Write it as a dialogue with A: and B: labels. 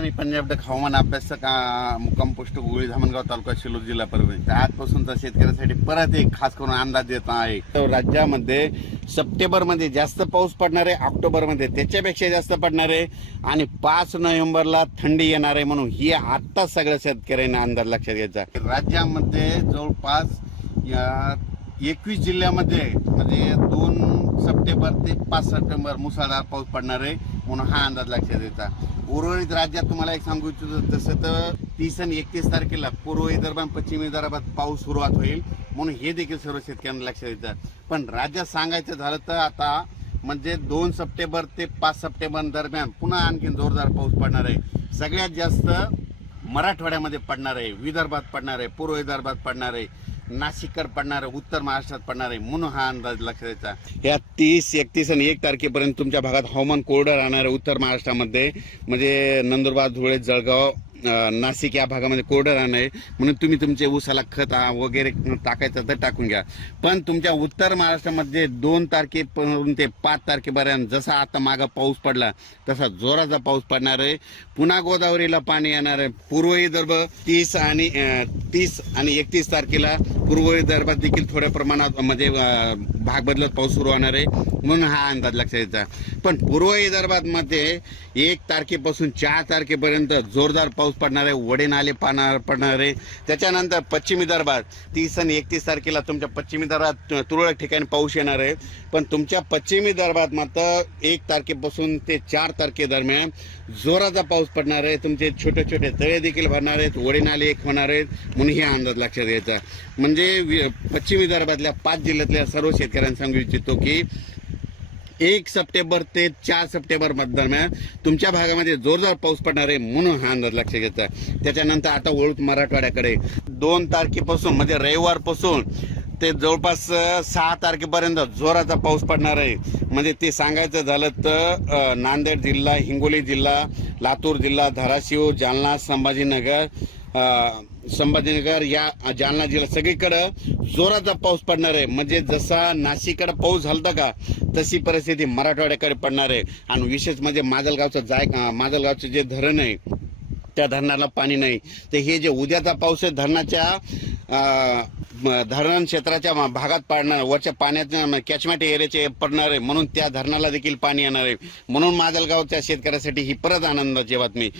A: मी पंजाब हवामान अभ्यासक मुक्काम पोस्ट गोळी धामणगाव तालुका शिरूर जिल्हा परभणी. तर आजपासूनचा शेतकऱ्यासाठी परत एक खास करून अंदाज देत आहे. तर राज्यामध्ये सप्टेंबरमध्ये जास्त पाऊस पडणार आहे ऑक्टोबरमध्ये त्याच्यापेक्षा जास्त पडणार आहे. आणि पाच नोव्हेंबरला थंडी येणार आहे म्हणून ही आत्ताच सगळ्या शेतकऱ्यांना अंदाज लक्षात घ्यायचा. राज्यामध्ये जवळपास या एकवीस जिल्ह्यामध्ये म्हणजे दोन सप्टेंबर ते पाच सप्टेंबर मुसळधार पाऊस पडणार आहे म्हणून हा अंदाज लक्षात द्यायचा उर्वरित राज्यात तुम्हाला एक सांगू इच्छितो जसं तर तीस आणि एकतीस तारखेला पूर्व विदर्भ पश्चिम विदर्भात पाऊस सुरुवात होईल म्हणून हे देखील सर्व शेतकऱ्यांना लक्षात येतं. पण राज्यात सांगायचं झालं तर आता म्हणजे दोन सप्टेंबर ते पाच सप्टेंबर दरम्यान पुन्हा आणखी जोरदार पाऊस पडणार आहे. सगळ्यात जास्त मराठवाड्यामध्ये पडणार आहे विदर्भात पडणार आहे पूर्व विदर्भात पडणार आहे. नाशिककर पडणार आहे उत्तर महाराष्ट्रात पडणार आहे. म्हणून हा अंदाज लक्षात द्यायचा या तीस एकतीस आणि एक तारखेपर्यंत तुमच्या भागात हवामान कोरडं राहणार आहे उत्तर महाराष्ट्रामध्ये. म्हणजे नंदुरबार धुळे जळगाव नाशिक या भागामध्ये कोरडं राहणार आहे. म्हणून तुम्ही तुमचे ऊसाला खत वगैरे टाकायचं तर टाकून घ्या. पण तुमच्या उत्तर महाराष्ट्रामध्ये दोन तारखेपर्यंत ते पाच तारखेपर्यंत जसा आता मागं पाऊस पडला तसा जोराचा पाऊस पडणार आहे. पुन्हा गोदावरीला पाणी येणार आहे. पूर्व विदर्भ तीस आणि तीस आणि एकतीस तारखेला पूर्व विदर्भात देखील थोड्या प्रमाणात म्हणजे भाग बदलत पाऊस सुरू होणार आहे म्हणून हा अंदाज लक्षात द्यायचा पण पूर्व विदर्भातमध्ये एक तारखेपासून चार तारखेपर्यंत जोरदार पाऊस पडणार आहे वडे नाले पाणार पडणार आहे. त्याच्यानंतर पश्चिम विदर्भात तीस आणि एकतीस तारखेला तुमच्या पश्चिम विदर्भात तुरळक ठिकाणी पाऊस येणार आहे. पण तुमच्या पश्चिम विदर्भात मात्र एक तारखेपासून ते चार तारखेदरम्यान जोराचा पाऊस पडणार आहे. तुमचे छोटे छोटे तळे देखील भरणार आहेत वडे नाले एक होणार आहेत म्हणून हे अंदाज लक्षात घ्यायचा म्हणजे म्हणजे वि- पश्चिम विदर्भातल्या पाच जिल्ह्यातल्या सर्व शेतकऱ्यांना सांगू इच्छितो की एक सप्टेंबर ते चार सप्टेंबर दरम्यान तुमच्या भागामध्ये जोरदार पाऊस पडणार आहे म्हणून हा अंदाज लक्षात घ्यायचा त्याच्यानंतर आता वळूत मराठवाड्याकडे. दोन तारखेपासून म्हणजे रविवारपासून ते जवळपास सहा तारखेपर्यंत जोराचा पाऊस पडणार आहे. म्हणजे ते सांगायचं झालं तर नांदेड जिल्हा हिंगोली जिल्हा लातूर जिल्हा धाराशिव जालना संभाजीनगर संभाजीनगर या जालना जिल्ह्यात सगळीकडं जोराचा पाऊस पडणार आहे. म्हणजे जसा नाशिककडे पाऊस झालता का तशी परिस्थिती मराठवाड्याकडे पडणार आहे. आणि विशेष म्हणजे माजलगावचं जाय माजलगावचं जे धरण आहे त्या धरणाला पाणी नाही. तर हे जे उद्याचा पाऊस आहे धरणाच्या धरण क्षेत्राच्या भागात पाडणार वरच्या पाण्यात कॅचमॅट एरियाचे पडणार आहे. म्हणून त्या धरणाला देखील पाणी येणार आहे. म्हणून माजलगावच्या शेतकऱ्यासाठी ही परत आनंदाची बातमी.